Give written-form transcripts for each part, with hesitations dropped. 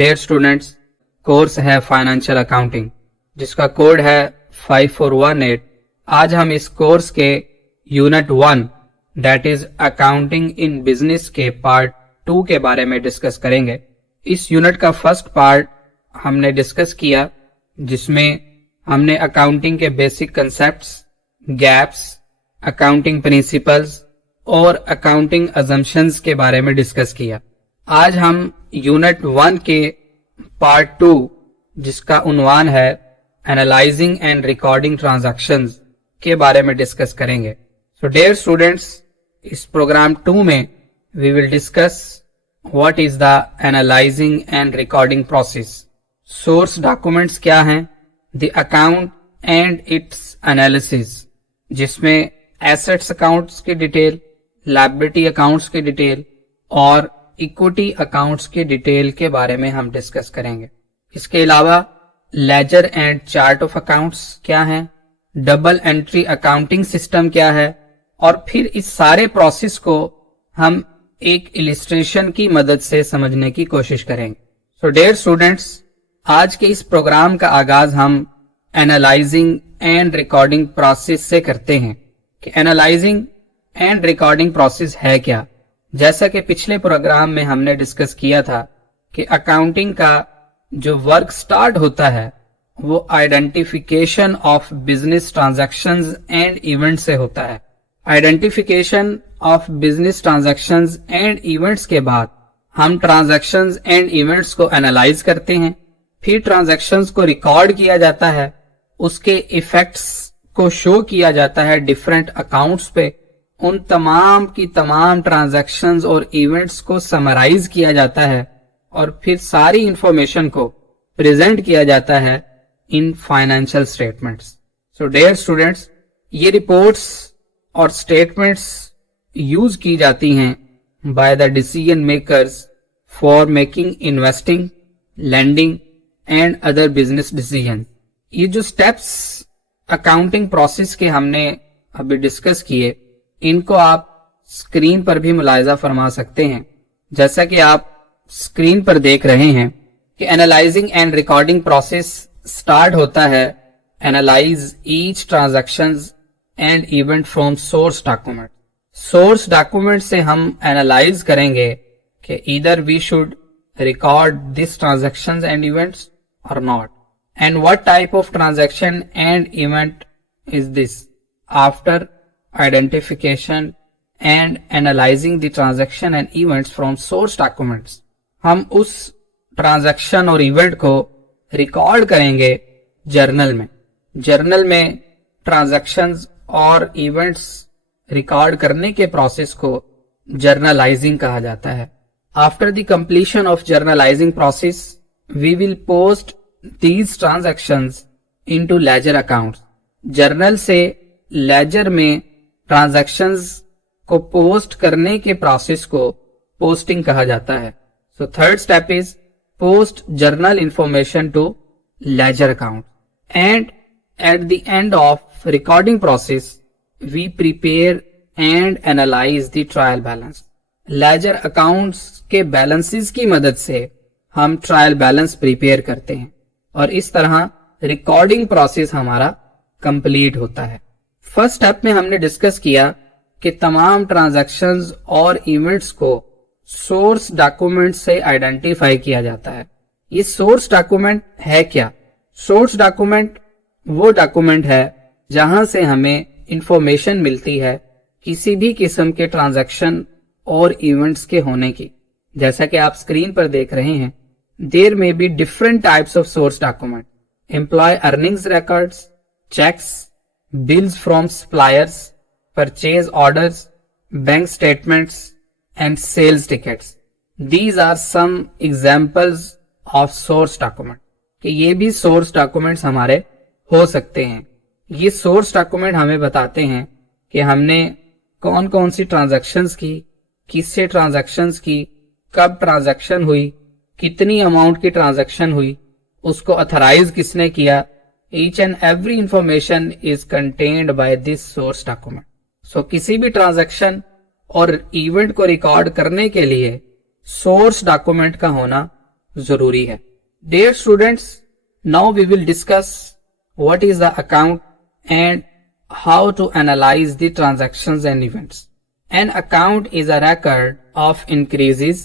Dear students, course है financial accounting जिसका code है 5418। आज हम इस कोर्स के unit 1 that is accounting in business के पार्ट 2 के बारे में डिस्कस करेंगे। इस यूनिट का फर्स्ट पार्ट हमने डिस्कस किया जिसमें हमने अकाउंटिंग के basic concepts, gaps, accounting principles और अकाउंटिंग अजम्पशंस के बारे में डिस्कस किया। आज हम यूनिट 1 के पार्ट 2 जिसका उन्वान है एनालाइजिंग एंड रिकॉर्डिंग ट्रांजैक्शंस के बारे में डिस्कस करेंगे। सो डियर स्टूडेंट्स, इस प्रोग्राम 2 में we will discuss what is the analysing and recording process, source documents क्या हैं, the account and its analysis, जिसमें एसेट्स अकाउंट्स की डिटेल, लायबिलिटी अकाउंट्स की डिटेल और इक्विटी अकाउंट्स की डिटेल के बारे में हम डिस्कस करेंगे। इसके अलावा ledger and chart of accounts क्या है, डबल एंट्री अकाउंटिंग सिस्टम क्या है, और फिर इस सारे प्रोसेस को हम एक इलिस्ट्रेशन की मदद से समझने की कोशिश करेंगे। सो डियर स्टूडेंट्स, आज के इस प्रोग्राम का आगाज हम एनालाइजिंग एंड रिकॉर्डिंग प्रोसेस से करते हैं कि एनालाइजिंग एंड रिकॉर्डिंग प्रोसेस है क्या। जैसा कि पिछले प्रोग्राम में हमने डिस्कस किया था कि अकाउंटिंग का जो वर्क स्टार्ट होता है वो identification of business transactions and events से होता है। Identification of business transactions and events के बाद हम ट्रांजैक्शंस एंड इवेंट्स को एनालाइज करते हैं, फिर ट्रांजैक्शंस को रिकॉर्ड किया जाता है, उसके इफेक्ट्स को शो किया जाता है डिफरेंट अकाउंट्स पे, उन तमाम की तमाम ट्रांजैक्शंस और इवेंट्स को समराइज किया जाता है और फिर सारी इंफॉर्मेशन को प्रेजेंट किया जाता है in financial statements. So dear students, ये रिपोर्ट्स और स्टेटमेंट्स यूज की जाती हैं by the decision makers for making investing, lending and other business decision. ये जो स्टेप्स अकाउंटिंग प्रोसेस के हमने अभी डिस्कस किए, इनको आप स्क्रीन पर भी मुलाहिजा फरमा सकते हैं। जैसा कि आप स्क्रीन पर देख रहे हैं कि analysing and recording process start होता है analyse each transactions and event from source document. Source document से हम एनालाइज करेंगे कि either we should record this transactions and events or not, and what type of transaction and event is this. After identification and analyzing the transaction and events from source documents, हम उस transaction और event को record करेंगे journal में। Journal में transactions और events record करने के प्रोसेस को जर्नलाइजिंग कहा जाता है। After the completion of journalising process we will post these transactions into ledger accounts. Journal से लेजर में ट्रांजैक्शंस को पोस्ट करने के प्रोसेस को पोस्टिंग कहा जाता है। So third step is post journal information to ledger account, and at the end of recording process we prepare and analyse the trial balance. Ledger accounts के balances की मदद से हम ट्रायल बैलेंस प्रिपेयर करते हैं और इस तरह रिकॉर्डिंग प्रोसेस हमारा कंप्लीट होता है। फर्स्ट स्टेप में हमने डिस्कस किया कि तमाम ट्रांजैक्शंस और इवेंट्स को सोर्स डॉक्यूमेंट से आइडेंटिफाई किया जाता है। ये सोर्स डॉक्यूमेंट है क्या? सोर्स डॉक्यूमेंट वो डॉक्यूमेंट है जहां से हमें इंफॉर्मेशन मिलती है किसी भी किस्म के ट्रांजैक्शन और इवेंट्स के होने की। जैसा कि आप स्क्रीन पर देख रहे हैं, there may be different types of source document, employee earnings records, cheques, bills from suppliers, purchase orders, bank statements and sales tickets. These are some examples of source document. कि ये भी source documents हमारे हो सकते हैं। ये source document हमें बताते हैं कि हमने कौन कौन सी transactions की, किससे transactions की, कब transaction हुई, कितनी amount की transaction हुई, उसको authorize किसने किया। Each and every information is contained by this source document. So किसी भी ट्रांजैक्शन और इवेंट को रिकॉर्ड करने के लिए सोर्स डॉक्यूमेंट का होना जरूरी है। Dear students, now we will discuss what is the account and how to analyze the transactions and events. An account is a record of increases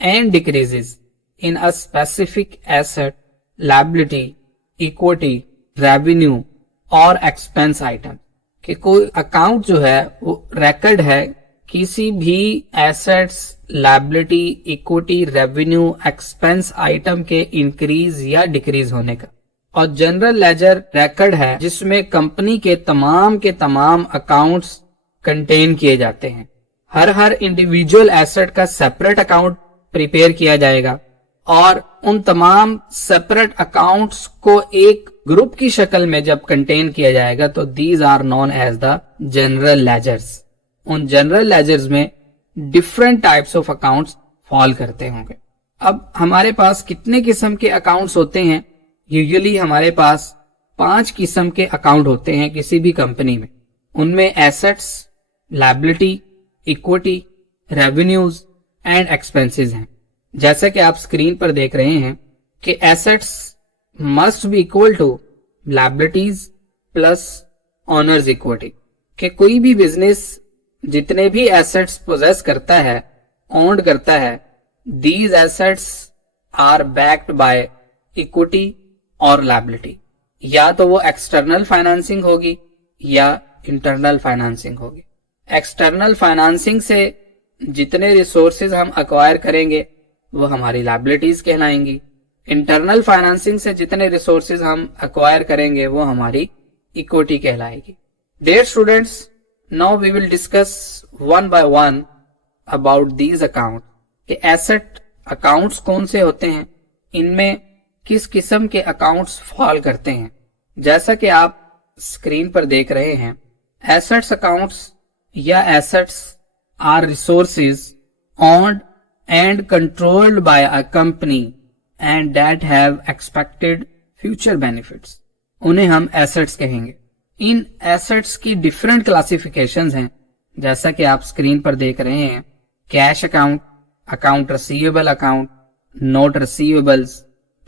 and decreases in a specific asset, liability, equity, revenue और expense item. कि कोई account जो है वो record है किसी भी assets, liability, equity, revenue, expense item के इंक्रीज या डिक्रीज होने का। और जनरल लेजर रिकॉर्ड है जिसमें कंपनी के तमाम अकाउंट्स कंटेन किए जाते हैं। हर इंडिविजुअल एसेट का सेपरेट अकाउंट प्रिपेयर किया जाएगा और उन तमाम सेपरेट अकाउंट्स को एक ग्रुप की शक्ल में जब कंटेन किया जाएगा तो these are known as the general ledgers. उन जनरल लेजर्स में different types of accounts fall करते होंगे। अब हमारे पास कितने किस्म के अकाउंट्स होते हैं? यूजुअली हमारे पास 5 किस्म के अकाउंट होते हैं किसी भी कंपनी में। उनमें assets, liability, equity, revenues and expenses हैं। जैसा कि आप स्क्रीन पर देख रहे हैं कि assets must be equal to liabilities plus owner's equity. कि कोई भी बिजनेस जितने भी एसेट्स पोजेस करता है, ओन्ड करता है, these assets are backed by equity और लायबिलिटी। या तो वो एक्सटर्नल फाइनेंसिंग होगी या इंटरनल फाइनेंसिंग होगी। एक्सटर्नल फाइनेंसिंग से जितने रिसोर्सेज हम अक्वायर करेंगे वो हमारी लायबिलिटीज कहलाएंगी। इंटरनल फाइनेंसिंग से जितने रिसोर्सेज हम अक्वायर करेंगे वो हमारी इक्विटी कहलाएगी। Dear students, now we will discuss one by one about these account कि एसेट अकाउंट्स कौन से होते हैं, इनमें किस किस्म के अकाउंट्स फॉल करते हैं। जैसा कि आप स्क्रीन पर देख रहे हैं, एसेट्स अकाउंट्स या assets are resources owned and controlled by a company and that have expected future benefits. उन्हें हम एसेट्स कहेंगे। इन एसेट्स की डिफरेंट क्लासिफिकेशंस हैं जैसा कि आप स्क्रीन पर देख रहे हैं। Cash account, account receivable account, note receivables,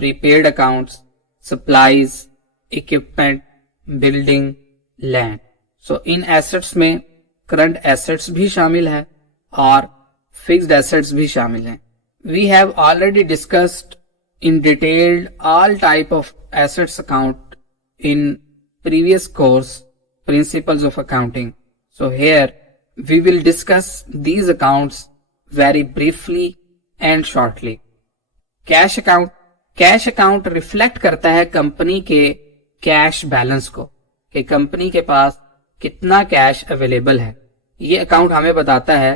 prepaid accounts, supplies, equipment, building, land. So इन एसेट्स में करंट एसेट्स भी शामिल है और फिक्स्ड एसेट्स भी शामिल हैं। We have already discussed in detailed all type of assets account in previous course, Principles of Accounting. So here we will discuss these accounts very briefly and shortly. Cash account. Cash account reflect करता है company के cash balance को कि company के पास कितना cash available है। ये account हमें बताता है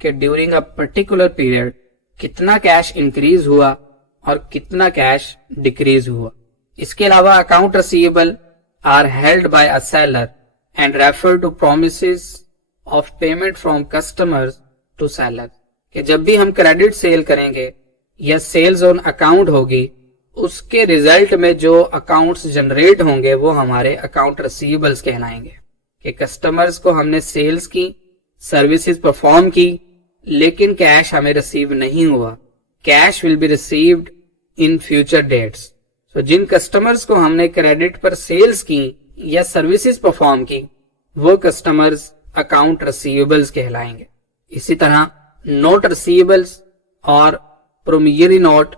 कि ड्यूरिंग अ पर्टिकुलर पीरियड कितना कैश इंक्रीज हुआ और कितना कैश डिक्रीज हुआ। इसके अलावा account receivable are held by a seller and refer to promises of payment from customers to seller. कि जब भी हम क्रेडिट सेल करेंगे या सेल्स ऑन अकाउंट होगी, उसके रिजल्ट में जो अकाउंट्स जनरेट होंगे वो हमारे अकाउंट रिसीवेबल्स कहलाएंगे। कि कस्टमर्स को हमने सेल्स की, सर्विसेज परफॉर्म की, लेकिन कैश हमें रिसीव नहीं हुआ। Cash will be received in future dates. तो जिन कस्टमर्स को हमने क्रेडिट पर सेल्स की या सर्विसेज परफॉर्म की वो कस्टमर्स अकाउंट रिसीवेबल्स कहलाएंगे। इसी तरह नोट रिसीवेबल्स और प्रोमिसरी नोट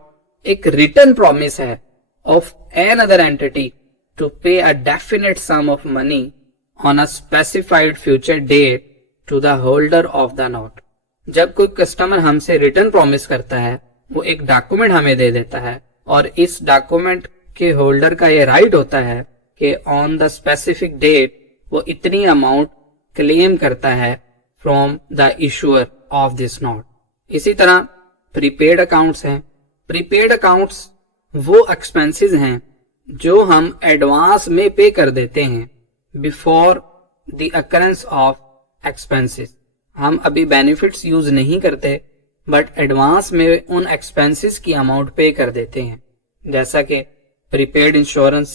एक रिटन प्रॉमिस है of another entity to pay a definite sum of money on a specified future date to the holder of the note. जब कोई customer हमसे return promise करता है वो एक डॉक्यूमेंट हमें दे देता है और इस डॉक्यूमेंट के होल्डर का ये राइट होता है कि ऑन द स्पेसिफिक डेट वो इतनी अमाउंट क्लेम करता है from the issuer of this note. इसी तरह प्रीपेड अकाउंट्स हैं। प्रीपेड अकाउंट्स वो एक्सपेंसेस हैं जो हम एडवांस में पे कर देते हैं before the occurrence of expenses. हम अभी बेनिफिट्स यूज नहीं करते बट एडवांस में उन एक्सपेंसेस की अमाउंट पे कर देते हैं, जैसा कि prepaid insurance,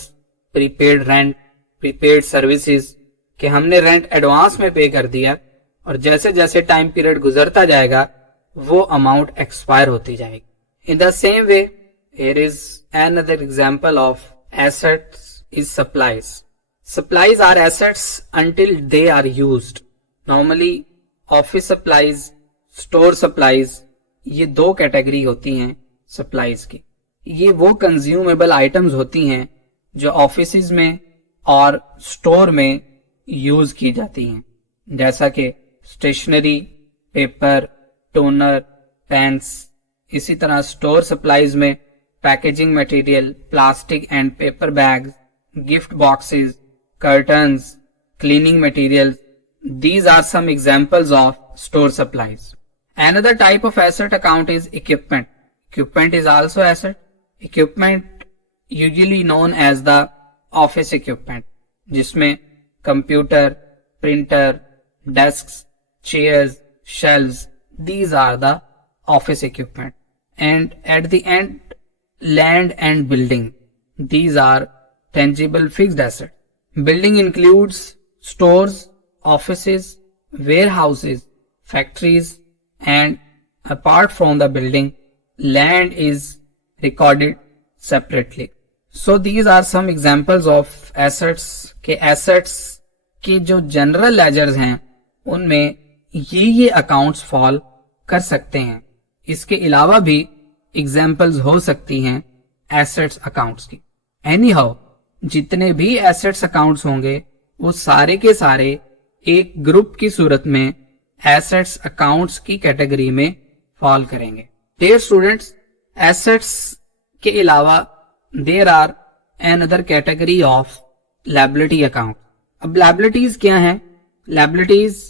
prepaid rent, prepaid services कि हमने रेंट एडवांस में पे कर दिया और जैसे जैसे टाइम पीरियड गुजरता जाएगा वो अमाउंट एक्सपायर होती जाएगी। In the same way Here is another example of assets is supplies. Supplies are assets until they are used. Normally office supplies, store supplies, ये दो कैटेगरी होती हैं supplies की. ये वो कंज्यूमेबल आइटम्स होती हैं जो ऑफिसेज में और स्टोर में यूज की जाती हैं, जैसा कि स्टेशनरी, पेपर, टोनर, पेन्स. इसी तरह स्टोर सप्लाईज में packaging material, plastic and paper bags, gift boxes, curtains, cleaning material. These are some examples of store supplies. Another type of asset account is equipment. Equipment is also asset. Equipment usually known as the office equipment, जिसमें computer, printer, desks, chairs, shelves, these are the office equipment. And at the end, land and building. These are tangible fixed assets. Building includes stores, offices, warehouses, factories, and apart from the building, land is recorded separately. So these are some examples of assets के assets के जो general ledgers हैं उनमें ये accounts fall कर सकते हैं. इसके अलावा भी examples हो सकती हैं assets accounts की. Anyhow, जितने भी assets accounts होंगे वो सारे के सारे एक ग्रुप की सूरत में एसेट्स अकाउंट्स की कैटेगरी में फॉल करेंगे. डियर स्टूडेंट्स, एसेट्स के अलावा there are another category of liability account. अब लायबिलिटीज क्या हैं? Liabilities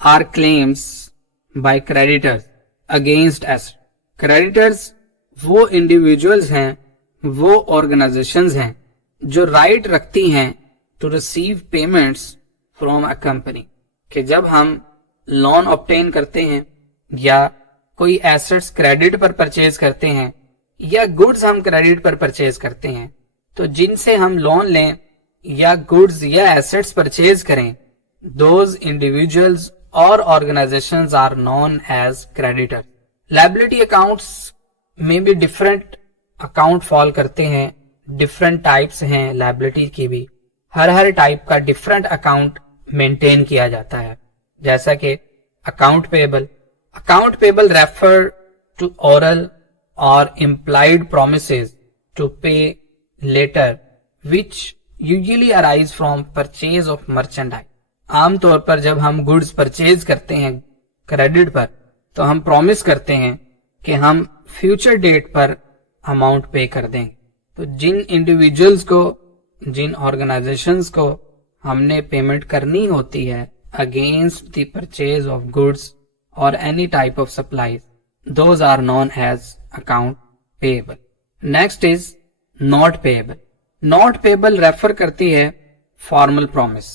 are claims by creditors against asset. Creditors वो इंडिविजुअल्स हैं, वो ऑर्गेनाइजेशंस हैं जो राइट रखती हैं to receive payments from a company. कि जब हम लोन ऑब्टेन करते हैं या कोई एसेट्स क्रेडिट पर परचेज करते हैं या गुड्स हम क्रेडिट पर परचेज करते हैं, तो जिनसे हम लोन लें या गुड्स या एसेट्स परचेज करें, दोज इंडिविजुअल्स और organisations are known as creditor. Liability accounts में भी डिफरेंट अकाउंट फॉल करते हैं, डिफरेंट टाइप्स हैं लायबिलिटी की भी. हर टाइप का डिफरेंट अकाउंट मेंटेन किया जाता है, जैसा कि account payable. Account payable refer to oral और implied promises to pay later which usually arise from purchase of merchandise. आमतौर पर जब हम गुड्स परचेज करते हैं क्रेडिट पर तो हम प्रॉमिस करते हैं कि हम फ्यूचर डेट पर अमाउंट पे कर देंगे. तो जिन इंडिविजुअल्स को, जिन ऑर्गेनाइजेशंस को हमने पेमेंट करनी होती है against the purchase of goods और any type of supplies, those are known as account payable. Next is note payable. Note payable refer करती है फॉर्मल प्रॉमिस,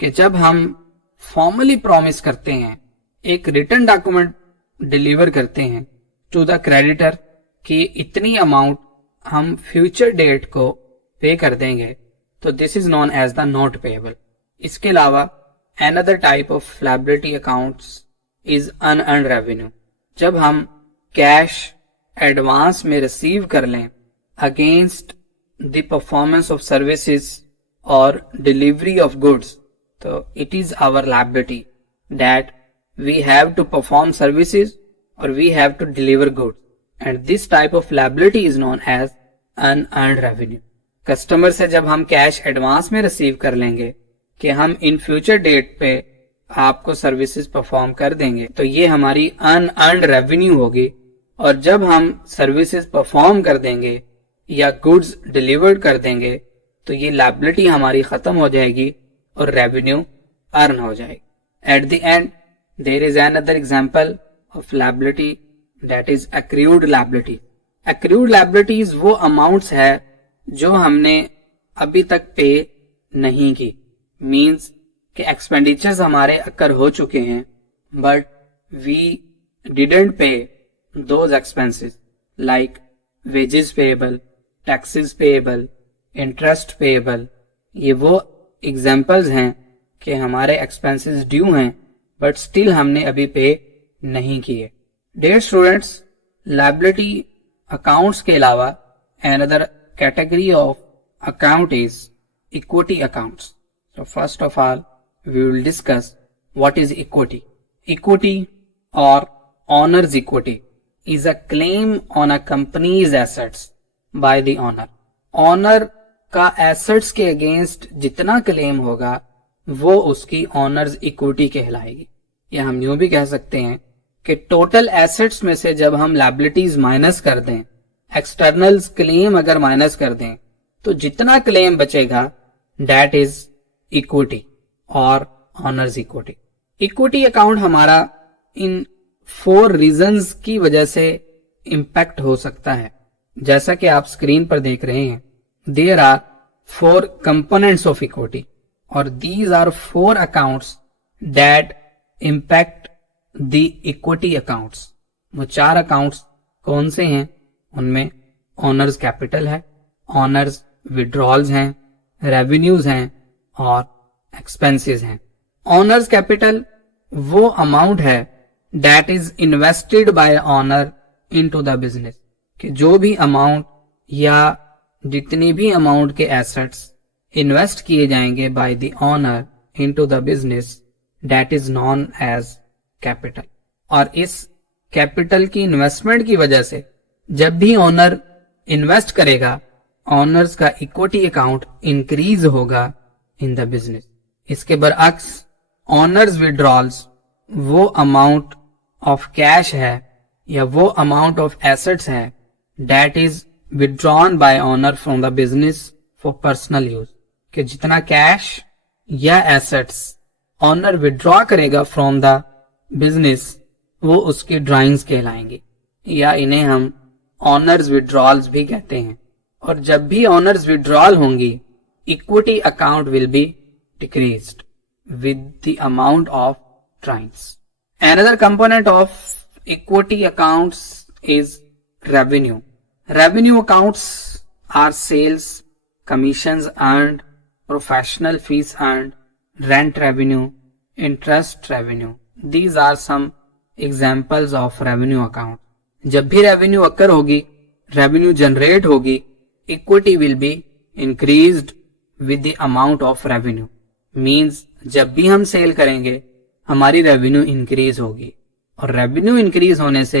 कि जब हम फॉर्मली प्रॉमिस करते हैं, एक रिटन डॉक्यूमेंट डिलीवर करते हैं टू द क्रेडिटर कि इतनी अमाउंट हम फ्यूचर डेट को पे कर देंगे, तो this is known as the note payable. इसके अलावा another type of liability accounts is unearned revenue. जब हम कैश एडवांस में रिसीव कर लें against the performance of services और डिलीवरी ऑफ गुड्स, तो it is our liability that we have to perform services और we have to deliver goods, and this type of liability is known as unearned revenue. Customer से जब हम cash advance में receive कर लेंगे कि हम इन फ्यूचर डेट पे आपको सर्विसेज परफॉर्म कर देंगे, तो ये हमारी अनअर्न्ड रेवेन्यू होगी. और जब हम सर्विसेज परफॉर्म कर देंगे या गुड्स डिलीवर्ड कर देंगे, तो ये लायबिलिटी हमारी खत्म हो जाएगी और रेवेन्यू अर्न हो जाएगी. At the end there is another example of liability, that is accrued liability. Accrued liabilities वो अमाउंट्स है जो हमने अभी तक पे नहीं की. मीन्स कि एक्सपेंडिचर्स हमारे अकर हो चुके हैं बट वी डिडंट पे those expenses, like wages payable, taxes payable, interest payable. ये वो एग्जांपल्स हैं कि हमारे एक्सपेंसेस ड्यू हैं बट स्टिल हमने अभी पे नहीं किए. डियर स्टूडेंट्स, लायबिलिटी अकाउंट्स के अलावा Another category of account is equity accounts. So first of all, we will discuss what is equity. Equity or owner's equity is a claim on a company's assets by the owner. Owner का assets के against जितना claim होगा वो उसकी owner's equity कहलाएगी. या हम यूं भी कह सकते हैं कि टोटल एसेट्स में से जब हम लायबिलिटीज माइनस कर दें, एक्सटर्नल क्लेम अगर माइनस कर दें, तो जितना क्लेम बचेगा दैट इज इक्विटी और ऑनर्स इक्विटी. इक्विटी अकाउंट हमारा इन 4 रीजंस की वजह से इंपैक्ट हो सकता है. जैसा कि आप स्क्रीन पर देख रहे हैं, there are 4 components of equity और these are 4 accounts that impact the equity accounts. वो 4 अकाउंट्स कौन से हैं? उनमें ऑनर्स कैपिटल है, ऑनर्स विड्रॉल्स हैं, रेवेन्यूज हैं और एक्सपेंसेस हैं. ऑनर्स कैपिटल वो अमाउंट है that is invested by owner into the business, कि जो भी अमाउंट या जितनी भी अमाउंट के एसेट्स इन्वेस्ट किए जाएंगे by the owner into the business that is known as capital. और इस कैपिटल की इन्वेस्टमेंट की वजह से जब भी ओनर इन्वेस्ट करेगा, ओनर्स का इक्विटी अकाउंट इंक्रीज होगा इन द बिजनेस. इसके बरअक्स ओनर्स विड्रॉल्स वो अमाउंट ऑफ कैश है या वो अमाउंट ऑफ एसेट्स है that is withdrawn bye owner from the business for personal use, कि जितना कैश या एसेट्स ऑनर विड्रॉ करेगा फ्रॉम द बिजनेस वो उसकी ड्राइंग्स कहलाएंगे, या इन्हें हम ऑनर्स विड्रॉल्स भी कहते हैं. और जब भी ऑनर्स विड्रॉल होंगी, equity account will be decreased with the amount of drawings. Another component of equity accounts is revenue. Revenue accounts are sales, commissions earned, professional fees earned, rent revenue, interest revenue. These are some examples of revenue account. जब भी revenue occur होगी, revenue generate होगी, equity will be increased with the amount of revenue. Means जब भी हम cell करेंगे हमारी revenue increase होगी, और रेवेन्यू इंक्रीज होने से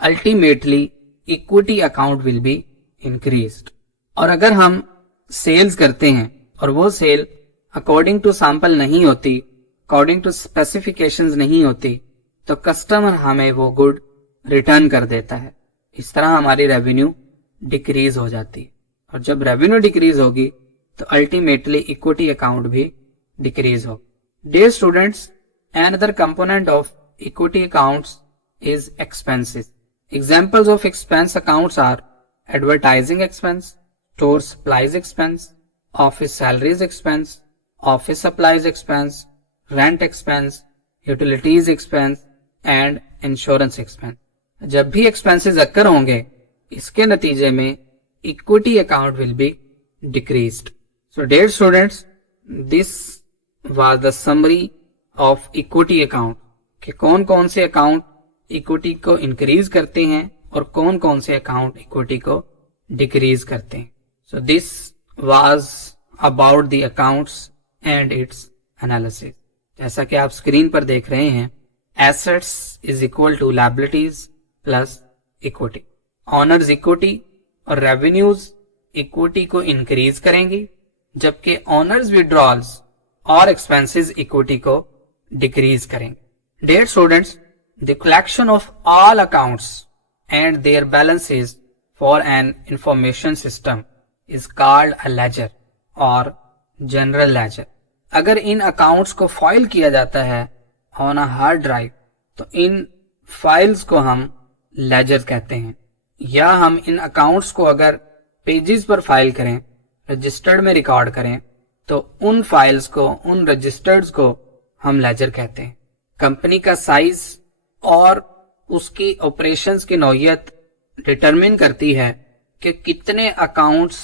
ultimately equity account will be increased. और अगर हम सेल्स करते हैं और वो सेल अकॉर्डिंग टू सैंपल नहीं होती, अकॉर्डिंग टू स्पेसिफिकेशंस नहीं होती, तो कस्टमर हमें वो गुड रिटर्न कर देता है. इस तरह हमारी रेवेन्यू डिक्रीज हो जाती है, और जब रेवेन्यू डिक्रीज होगी तो अल्टीमेटली इक्विटी अकाउंट भी डिक्रीज होगी. Dear students, another component of equity accounts is expenses. Examples of expense accounts are advertising expense, store supplies expense, office salaries expense, office supplies expense, rent expense, utilities expense and insurance expense. जब भी expenses occur होंगे, इसके नतीजे में equity account will be decreased. So dear students, this was the summary of equity account, कि कौन कौन से अकाउंट इक्विटी को इंक्रीज करते हैं और कौन कौन से अकाउंट इक्विटी को डिक्रीज करते हैं. So this was about the accounts and its analysis. जैसा कि आप स्क्रीन पर देख रहे हैं, assets is equal to liabilities plus equity. Owners equity और रेवेन्यूज इक्विटी को इंक्रीज करेंगी, जबकि ऑनर्स विड्रॉल्स और एक्सपेंसेस इक्विटी को डिक्रीज करेंगे. Dear students, the collection of all accounts and their balances for an information system is called a ledger or general ledger. अगर इन accounts को file किया जाता है ऑन अ हार्ड ड्राइव, तो इन files को हम लेजर कहते हैं. या हम इन अकाउंट्स को अगर पेजेस पर फाइल करें, रजिस्टर्ड में रिकॉर्ड करें, तो उन फाइल्स को, उन रजिस्टर्ड्स को हम लेजर कहते हैं. कंपनी का साइज और उसकी ऑपरेशंस की नौयत डिटरमिन करती है कि कितने अकाउंट्स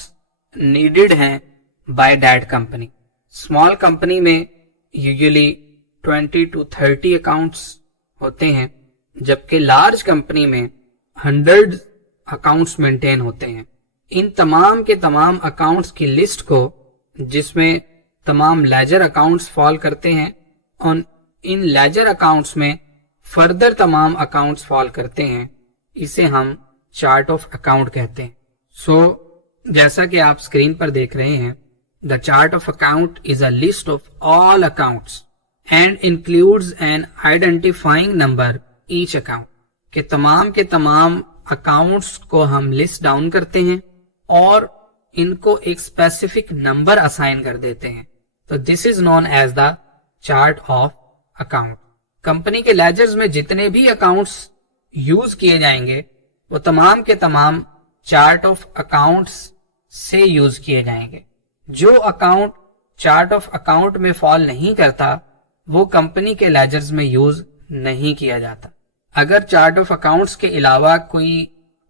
नीडेड हैं by that company. Small company में यूजुअली 20 to 30 अकाउंट्स होते हैं, जबकि लार्ज कंपनी में 100 अकाउंट्स मेंटेन होते हैं. इन तमाम के तमाम अकाउंट्स की लिस्ट को, जिसमें तमाम लेजर अकाउंट्स फॉल करते हैं और इन लेजर अकाउंट्स में फर्दर तमाम अकाउंट्स फॉल करते हैं, इसे हम चार्ट ऑफ अकाउंट कहते हैं। जैसा कि आप स्क्रीन पर देख रहे हैं, the chart of account is a list of all accounts and includes an identifying number each account. के तमाम अकाउंट्स को हम लिस्ट डाउन करते हैं और इनको एक स्पेसिफिक नंबर असाइन कर देते हैं। तो this is known as the chart of account. Company के लेजर्स में जितने भी अकाउंट्स यूज किए जाएंगे वो तमाम के तमाम चार्ट ऑफ अकाउंट्स से यूज किए जाएंगे। जो अकाउंट चार्ट ऑफ अकाउंट में फॉल नहीं करता वो कंपनी के लेजर्स में यूज नहीं किया जाता। अगर चार्ट ऑफ अकाउंट्स के अलावा कोई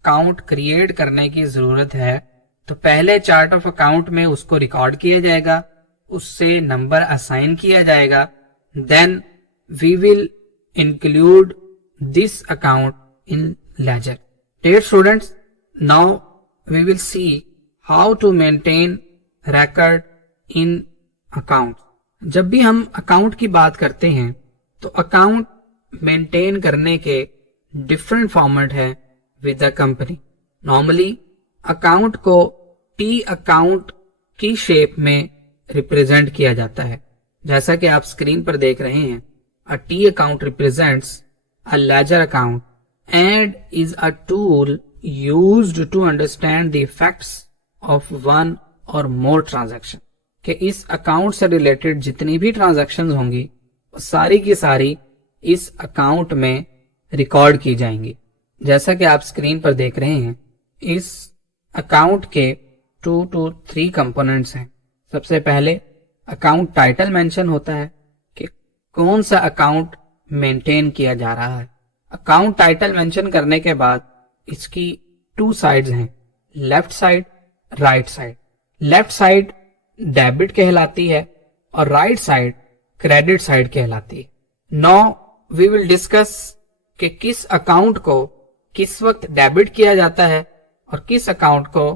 अकाउंट क्रिएट करने की जरूरत है तो पहले चार्ट ऑफ अकाउंट में उसको रिकॉर्ड किया जाएगा, उससे नंबर असाइन किया जाएगा, then we will include this account in ledger. Dear students, now we will see how to maintain record in account. जब भी हम अकाउंट की बात करते हैं तो अकाउंट मेंटेन करने के डिफरेंट फॉर्मेट है with the company. Normally account को टी अकाउंट की शेप में रिप्रेजेंट किया जाता है, जैसा कि आप स्क्रीन पर देख रहे हैं। A T account represents a ledger account and is a tool used to understand the effects of one or more transaction। कि इस अकाउंट से रिलेटेड जितनी भी ट्रांजैक्शंस होंगी वो सारी की सारी इस अकाउंट में रिकॉर्ड की जाएंगी। जैसा कि आप स्क्रीन पर देख रहे हैं, इस अकाउंट के 2 to 3 कंपोनेंट्स हैं। सबसे पहले अकाउंट टाइटल मेंशन होता है कि कौन सा अकाउंट मेंटेन किया जा रहा है। अकाउंट टाइटल मेंशन करने के बाद इसकी 2 साइड्स हैं, left side, right side. Left side debit कहलाती है और राइट साइड क्रेडिट साइड कहलाती है। नाउ वी विल डिस्कस कि किस अकाउंट को किस वक्त डेबिट किया जाता है और किस अकाउंट को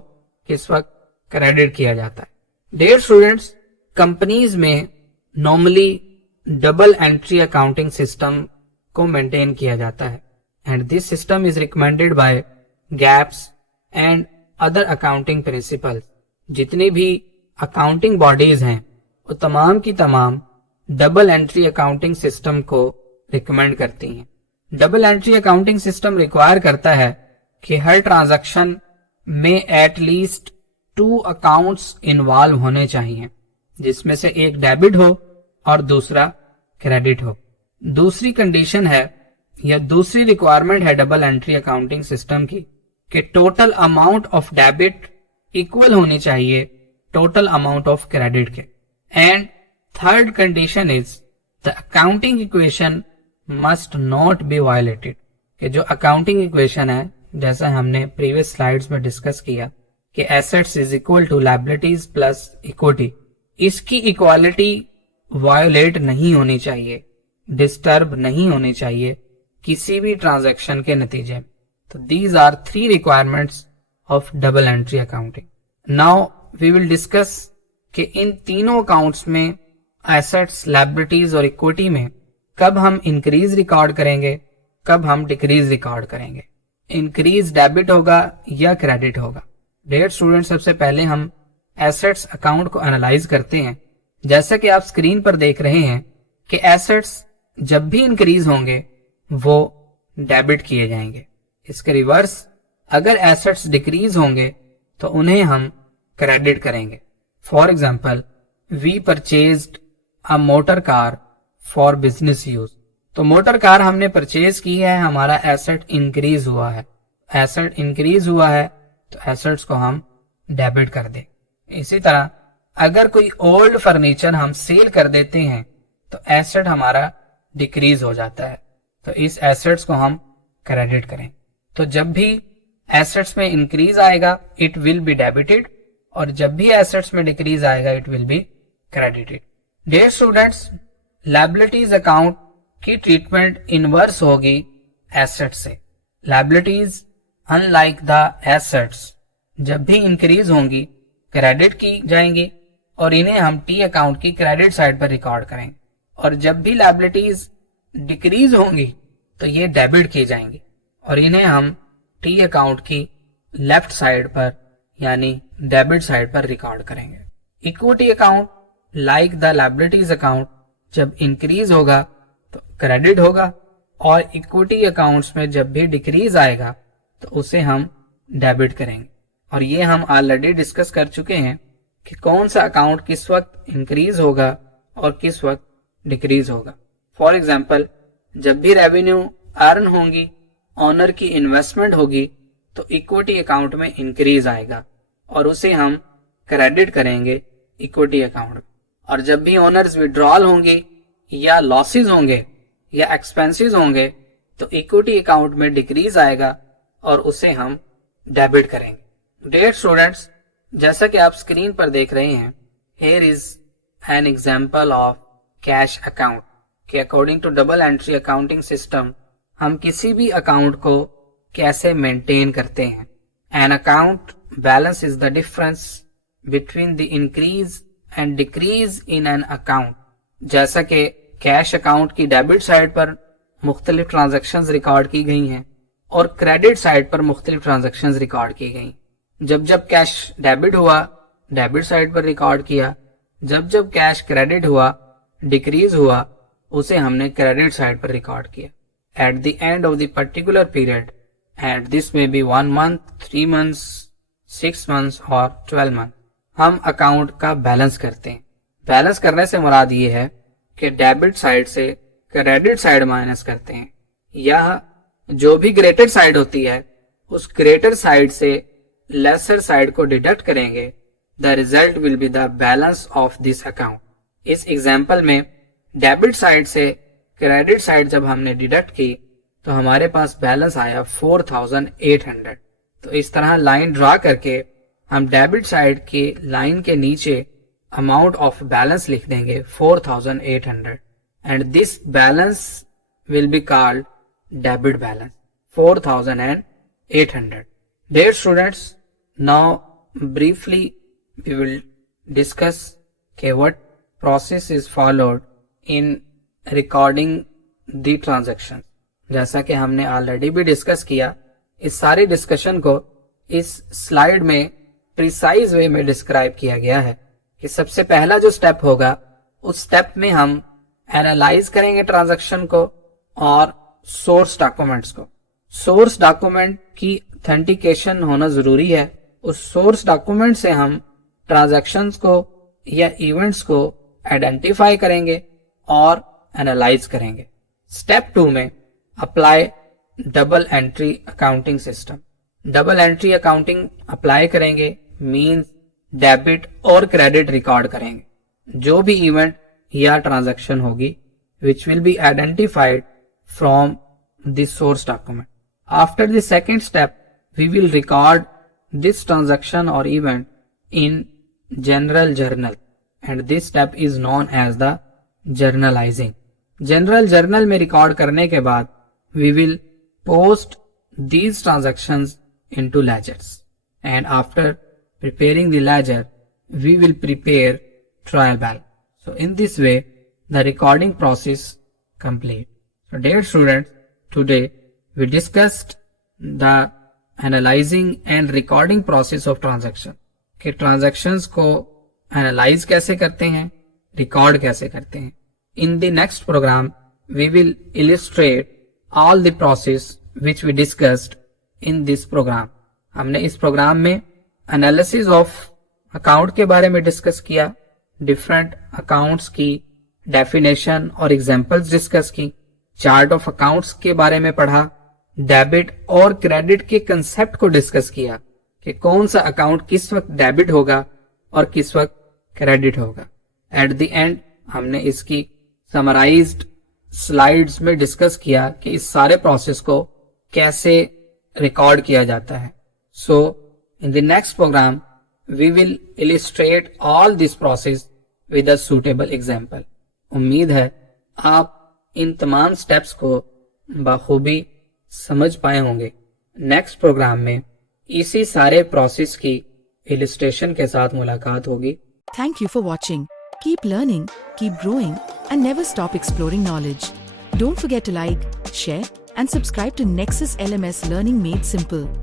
किस वक्त क्रेडिट किया जाता है। डियर स्टूडेंट्स, कंपनीज में normally double entry accounting system को मेंटेन किया जाता है and this system is recommended by gaps and other accounting principles. जितनी भी अकाउंटिंग बॉडीज हैं वो तमाम की तमाम डबल एंट्री अकाउंटिंग सिस्टम को रिकमेंड करती हैं। Double entry accounting system require करता है कि हर ट्रांजैक्शन में एटलीस्ट 2 अकाउंट्स इन्वॉल्व होने चाहिए, जिसमें से एक डेबिट हो और दूसरा क्रेडिट हो। दूसरी कंडीशन है या दूसरी रिक्वायरमेंट है डबल एंट्री अकाउंटिंग सिस्टम की कि total amount of debit equal होनी चाहिए टोटल अमाउंट ऑफ क्रेडिट के। And third condition is the accounting equation must not be violated. कि जो अकाउंटिंग इक्वेशन है, जैसा हमने प्रीवियस स्लाइड्स में डिस्कस किया कि assets is equal to liabilities plus equity, इसकी इक्वालिटी वायोलेट नहीं होनी चाहिए, डिस्टर्ब नहीं होनी चाहिए किसी भी ट्रांजैक्शन के नतीजे में। तो these are 3 requirements of double entry accounting. Now we will discuss कि इन तीनों अकाउंट्स में एसेट्स, लायबिलिटीज और इक्विटी में कब हम इंक्रीज रिकॉर्ड करेंगे, कब हम डिक्रीज रिकॉर्ड करेंगे। इंक्रीज डेबिट होगा या क्रेडिट होगा। डियर स्टूडेंट, सबसे पहले हम एसेट्स अकाउंट को एनालाइज करते हैं। जैसा कि आप स्क्रीन पर देख रहे हैं कि एसेट्स जब भी इंक्रीज होंगे वो डेबिट किए जाएंगे। इसके रिवर्स अगर एसेट्स डिक्रीज होंगे तो उन्हें हम क्रेडिट करेंगे। For example, we purchased a motor car for business use. तो मोटर कार हमने परचेज की है, हमारा एसेट इंक्रीज हुआ है। एसेट इंक्रीज हुआ है तो एसेट्स को हम डेबिट कर दें। इसी तरह अगर कोई ओल्ड फर्नीचर हम सेल कर देते हैं तो एसेट हमारा डिक्रीज हो जाता है, तो इस एसेट्स को हम क्रेडिट करें। तो जब भी एसेट्स में इंक्रीज आएगा इट विल बी डेबिटेड और जब भी एसेट्स में डिक्रीज आएगा it will be credited. Dear students, liabilities account की ट्रीटमेंट इनवर्स होगी एसेट से। लायबिलिटीज अनलाइक द एसेट्स जब भी इंक्रीज होंगी क्रेडिट की जाएंगी और इन्हें हम टी अकाउंट की क्रेडिट साइड पर रिकॉर्ड करेंगे, और जब भी लायबिलिटीज डिक्रीज होंगी तो ये डेबिट की जाएंगी और इन्हें हम टी अकाउंट की लेफ्ट साइड पर यानी डेबिट साइड पर रिकॉर्ड करेंगे। Equity account like the liabilities account जब इंक्रीज होगा तो क्रेडिट होगा और इक्विटी अकाउंट्स में जब भी डिक्रीज आएगा तो उसे हम डेबिट करेंगे। और ये हम ऑलरेडी डिस्कस कर चुके हैं कि कौन सा अकाउंट किस वक्त इंक्रीज होगा और किस वक्त डिक्रीज होगा। फॉर एग्जाम्पल, जब भी रेवेन्यू अर्न होंगी, ऑनर की इन्वेस्टमेंट होगी तो इक्विटी अकाउंट में इंक्रीज आएगा और उसे हम क्रेडिट करेंगे इक्विटी अकाउंट में। और जब भी ओनर्स विड्रॉल होंगे या लॉसेज होंगे या एक्सपेंसेस होंगे तो इक्विटी अकाउंट में डिक्रीज आएगा और उसे हम डेबिट करेंगे। डियर स्टूडेंट्स, जैसा कि आप स्क्रीन पर देख रहे हैं, here is an example of cash account कि according to double entry accounting system हम किसी भी अकाउंट को कैसे मेंटेन करते हैं। An account balance is the difference between the increase and decrease in an account. जैसा कि कैश अकाउंट की डेबिट साइड पर मुख्तलिफ ट्रांजैक्शंस रिकॉर्ड की गई हैं और क्रेडिट साइड पर मुख्तलिफ ट्रांजैक्शंस रिकॉर्ड की गई। जब जब कैश डेबिट हुआ डेबिट साइड पर रिकॉर्ड किया, जब जब कैश क्रेडिट हुआ डिक्रीज हुआ उसे हमने क्रेडिट साइड पर रिकॉर्ड किया। Eight the end of the particular period, and this में बी 1 मंथ, 3 मंथ्स, 6 मंथ्स और 12 मंथ, हम अकाउंट का बैलेंस करते हैं। बैलेंस करने से मुराद ये है कि डेबिट साइड से क्रेडिट साइड माइनस करते हैं, या जो भी ग्रेटर साइड होती है उस ग्रेटर साइड से लेसर साइड को डिडक्ट करेंगे। The result will be the balance of this account. इस एग्जाम्पल में डेबिट साइड से क्रेडिट साइड जब हमने डिडक्ट की तो हमारे पास बैलेंस आया 4800। तो इस तरह लाइन ड्रा करके हम डेबिट साइड की लाइन के नीचे अमाउंट ऑफ बैलेंस लिख देंगे 4800 and this balance will be called debit balance 4800। Dear students, now briefly we will discuss what process is followed in recording the transaction। जैसा कि हमने ऑलरेडी भी डिस्कस किया, इस सारी डिस्कशन को इस स्लाइड में प्रिसाइज वे में डिस्क्राइब किया गया है कि सबसे पहला जो स्टेप होगा उस स्टेप में हम एनालाइज करेंगे ट्रांजैक्शन को और सोर्स डॉक्यूमेंट्स को। सोर्स डॉक्यूमेंट की ऑथेंटिकेशन होना जरूरी है। उस सोर्स डॉक्यूमेंट से हम ट्रांजैक्शंस को या इवेंट्स को आइडेंटिफाई करेंगे और एनालाइज करेंगे। स्टेप 2 में apply double entry accounting system. Double entry accounting apply करेंगे मींस डेबिट और क्रेडिट रिकॉर्ड करेंगे। जो भी इवेंट या ट्रांजैक्शन होगी which will be identified from the source document. After the second step, we will record this transaction or event in general journal and this step is known as the journalizing। General journal में record करने के बाद we will post these transactions into ledgers and after preparing the ledger we will prepare trial balance। So in this way the recording process complete। So dear students, today we discussed the analyzing and recording process of transaction कि transactions को analyze कैसे करते हैं, record कैसे करते हैं। In the next program we will illustrate all the process which we discussed in this program। हमने इस प्रोग्राम में analysis of account के बारे में डिस्कस किया, different accounts की definition और examples डिस्कस की, चार्ट ऑफ अकाउंट्स के बारे में पढ़ा, डेबिट और क्रेडिट के कंसेप्ट को डिस्कस किया कि कौन सा अकाउंट किस वक्त डेबिट होगा और किस वक्त क्रेडिट होगा। एट द एंड हमने इसकी समराइज्ड स्लाइड्स में डिस्कस किया कि इस सारे प्रोसेस को कैसे रिकॉर्ड किया जाता है। So in the next program we will illustrate all this process with a suitable example. उम्मीद है आप इन तमाम स्टेप्स को बखूबी समझ पाए होंगे। नेक्स्ट प्रोग्राम में اسی سارے پروسیس کی illustration کے ساتھ ملاقات ہوگی. Thank you for watching. Keep learning, keep growing, and never stop exploring knowledge. Don't forget to like, share, and subscribe to Nexus LMS Learning Made Simple.